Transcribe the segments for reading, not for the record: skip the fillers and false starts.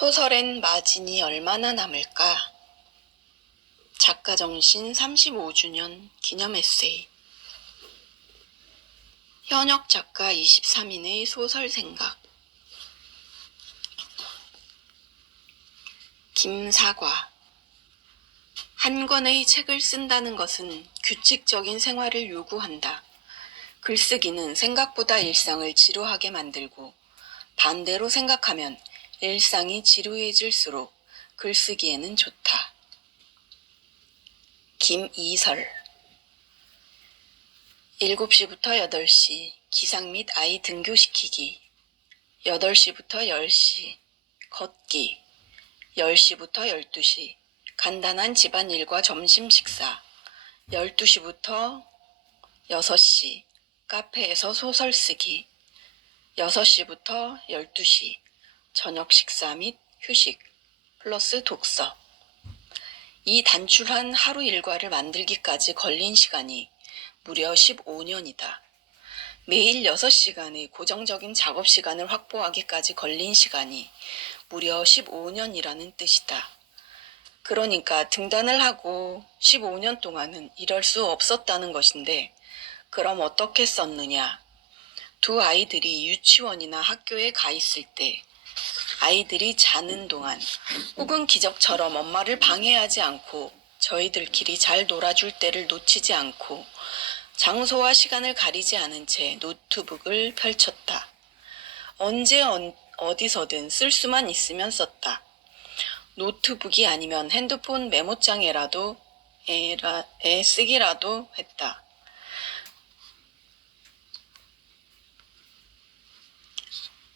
소설엔 마진이 얼마나 남을까? 작가정신 35주년 기념 에세이. 현역 작가 23인의 소설 생각. 김사과. 한 권의 책을 쓴다는 것은 규칙적인 생활을 요구한다. 글쓰기는 생각보다 일상을 지루하게 만들고, 반대로 생각하면 일상이 지루해질수록 글쓰기에는 좋다. 김이설. 7시부터 8시 기상 및 아이 등교시키기, 8시부터 10시 걷기, 10시부터 12시 간단한 집안일과 점심 식사, 12시부터 6시 카페에서 소설 쓰기, 6시부터 12시 저녁 식사 및 휴식 플러스 독서. 이 단출한 하루 일과를 만들기까지 걸린 시간이 무려 15년이다. 매일 6시간의 고정적인 작업 시간을 확보하기까지 걸린 시간이 무려 15년이라는 뜻이다. 그러니까 등단을 하고 15년 동안은 이럴 수 없었다는 것인데, 그럼 어떻게 썼느냐? 두 아이들이 유치원이나 학교에 가 있을 때, 아이들이 자는 동안, 혹은 기적처럼 엄마를 방해하지 않고 저희들끼리 잘 놀아줄 때를 놓치지 않고 장소와 시간을 가리지 않은 채 노트북을 펼쳤다. 언제 어디서든 쓸 수만 있으면 썼다. 노트북이 아니면 핸드폰 메모장에라도 쓰기라도 했다.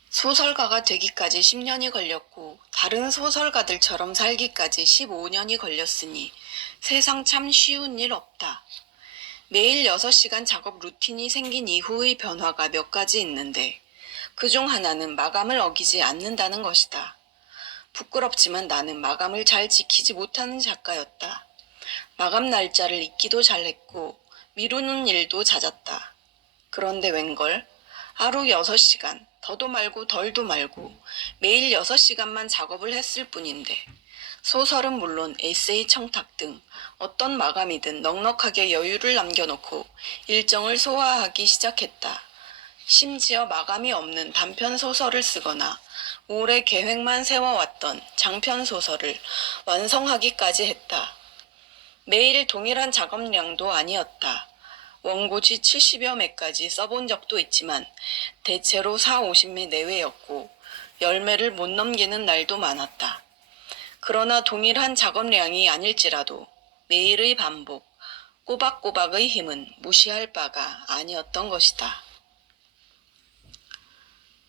소설가가 되기까지 10년이 걸렸고, 다른 소설가들처럼 살기까지 15년이 걸렸으니 세상 참 쉬운 일 없다. 매일 6시간 작업 루틴이 생긴 이후의 변화가 몇 가지 있는데, 그중 하나는 마감을 어기지 않는다는 것이다. 부끄럽지만 나는 마감을 잘 지키지 못하는 작가였다. 마감 날짜를 잊기도 잘했고 미루는 일도 잦았다. 그런데 웬걸, 하루 6시간, 더도 말고 덜도 말고 매일 6시간만 작업을 했을 뿐인데, 소설은 물론 에세이 청탁 등 어떤 마감이든 넉넉하게 여유를 남겨놓고 일정을 소화하기 시작했다. 심지어 마감이 없는 단편 소설을 쓰거나 오래 계획만 세워왔던 장편 소설을 완성하기까지 했다. 매일 동일한 작업량도 아니었다. 원고지 70여 매까지 써본 적도 있지만 대체로 40~50매 내외였고 열매를 못 넘기는 날도 많았다. 그러나 동일한 작업량이 아닐지라도 매일의 반복, 꼬박꼬박의 힘은 무시할 바가 아니었던 것이다.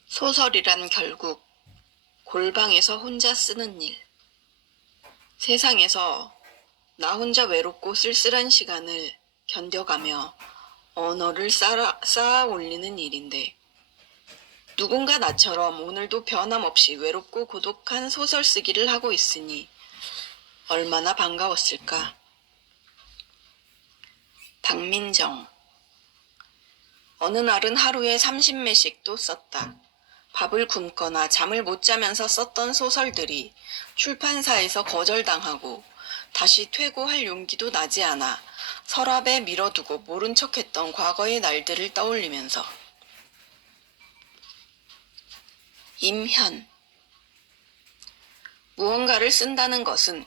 소설이란 결국 골방에서 혼자 쓰는 일. 세상에서 나 혼자 외롭고 쓸쓸한 시간을 견뎌가며 언어를 쌓아 올리는 일인데, 누군가 나처럼 오늘도 변함없이 외롭고 고독한 소설 쓰기를 하고 있으니 얼마나 반가웠을까. 박민정. 어느 날은 하루에 30매씩도 썼다. 밥을 굶거나 잠을 못 자면서 썼던 소설들이 출판사에서 거절당하고 다시 퇴고할 용기도 나지 않아 서랍에 밀어두고 모른 척했던 과거의 날들을 떠올리면서. 임현. 무언가를 쓴다는 것은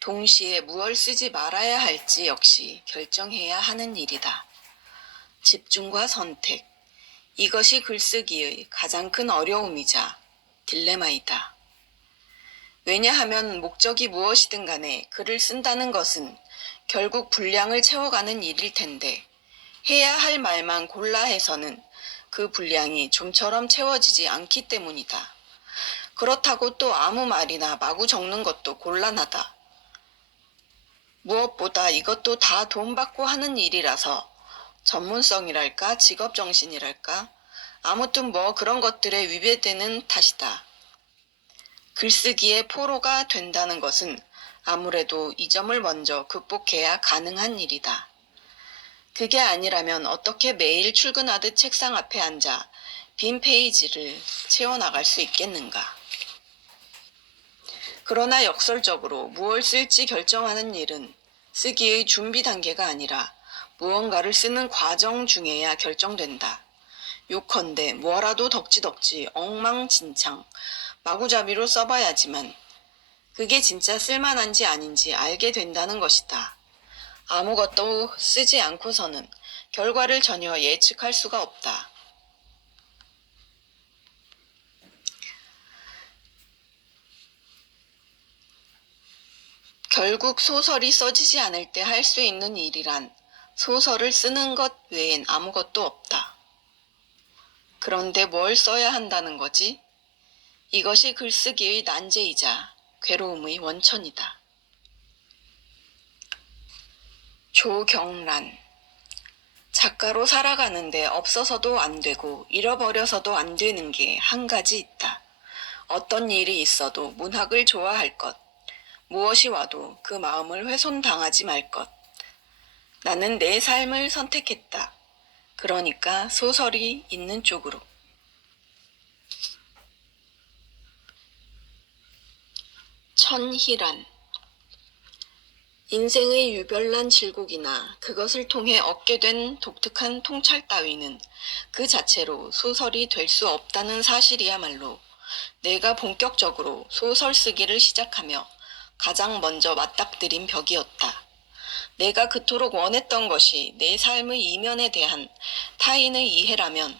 동시에 무엇을 쓰지 말아야 할지 역시 결정해야 하는 일이다. 집중과 선택, 이것이 글쓰기의 가장 큰 어려움이자 딜레마이다. 왜냐하면 목적이 무엇이든 간에 글을 쓴다는 것은 결국 분량을 채워가는 일일 텐데, 해야 할 말만 골라 해서는 그 분량이 좀처럼 채워지지 않기 때문이다. 그렇다고 또 아무 말이나 마구 적는 것도 곤란하다. 무엇보다 이것도 다 돈 받고 하는 일이라서 전문성이랄까 직업정신이랄까 아무튼 뭐 그런 것들에 위배되는 탓이다. 글쓰기의 포로가 된다는 것은 아무래도 이 점을 먼저 극복해야 가능한 일이다. 그게 아니라면 어떻게 매일 출근하듯 책상 앞에 앉아 빈 페이지를 채워나갈 수 있겠는가. 그러나 역설적으로 무엇을 쓸지 결정하는 일은 쓰기의 준비 단계가 아니라 무언가를 쓰는 과정 중에야 결정된다. 요컨대 뭐라도 덕지덕지 엉망진창 마구잡이로 써봐야지만 그게 진짜 쓸만한지 아닌지 알게 된다는 것이다. 아무것도 쓰지 않고서는 결과를 전혀 예측할 수가 없다. 결국 소설이 써지지 않을 때 할 수 있는 일이란 소설을 쓰는 것 외엔 아무것도 없다. 그런데 뭘 써야 한다는 거지? 이것이 글쓰기의 난제이자 괴로움의 원천이다. 조경란. 작가로 살아가는데 없어서도 안 되고 잃어버려서도 안 되는 게 한 가지 있다. 어떤 일이 있어도 문학을 좋아할 것. 무엇이 와도 그 마음을 훼손당하지 말 것. 나는 내 삶을 선택했다. 그러니까 소설이 있는 쪽으로. 천희란. 인생의 유별난 질곡이나 그것을 통해 얻게 된 독특한 통찰 따위는 그 자체로 소설이 될 수 없다는 사실이야말로 내가 본격적으로 소설 쓰기를 시작하며 가장 먼저 맞닥뜨린 벽이었다. 내가 그토록 원했던 것이 내 삶의 이면에 대한 타인의 이해라면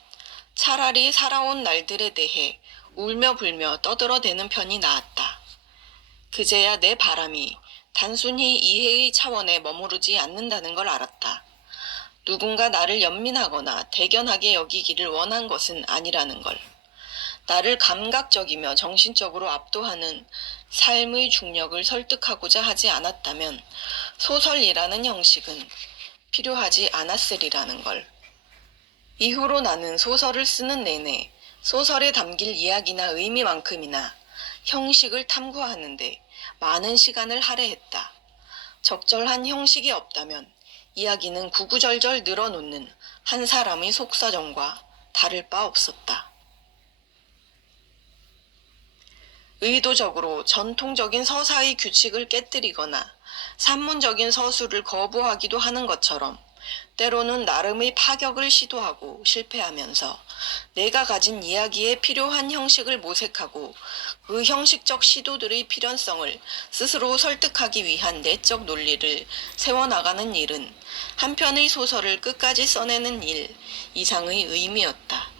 차라리 살아온 날들에 대해 울며 불며 떠들어대는 편이 나았다. 그제야 내 바람이 단순히 이해의 차원에 머무르지 않는다는 걸 알았다. 누군가 나를 연민하거나 대견하게 여기기를 원한 것은 아니라는 걸. 나를 감각적이며 정신적으로 압도하는 삶의 중력을 설득하고자 하지 않았다면 소설이라는 형식은 필요하지 않았으리라는 걸. 이후로 나는 소설을 쓰는 내내 소설에 담길 이야기나 의미만큼이나 형식을 탐구하는데 많은 시간을 할애했다. 적절한 형식이 없다면 이야기는 구구절절 늘어놓는 한 사람의 속사정과 다를 바 없었다. 의도적으로 전통적인 서사의 규칙을 깨뜨리거나 산문적인 서술을 거부하기도 하는 것처럼 때로는 나름의 파격을 시도하고 실패하면서 내가 가진 이야기에 필요한 형식을 모색하고 그 형식적 시도들의 필연성을 스스로 설득하기 위한 내적 논리를 세워나가는 일은 한 편의 소설을 끝까지 써내는 일 이상의 의미였다.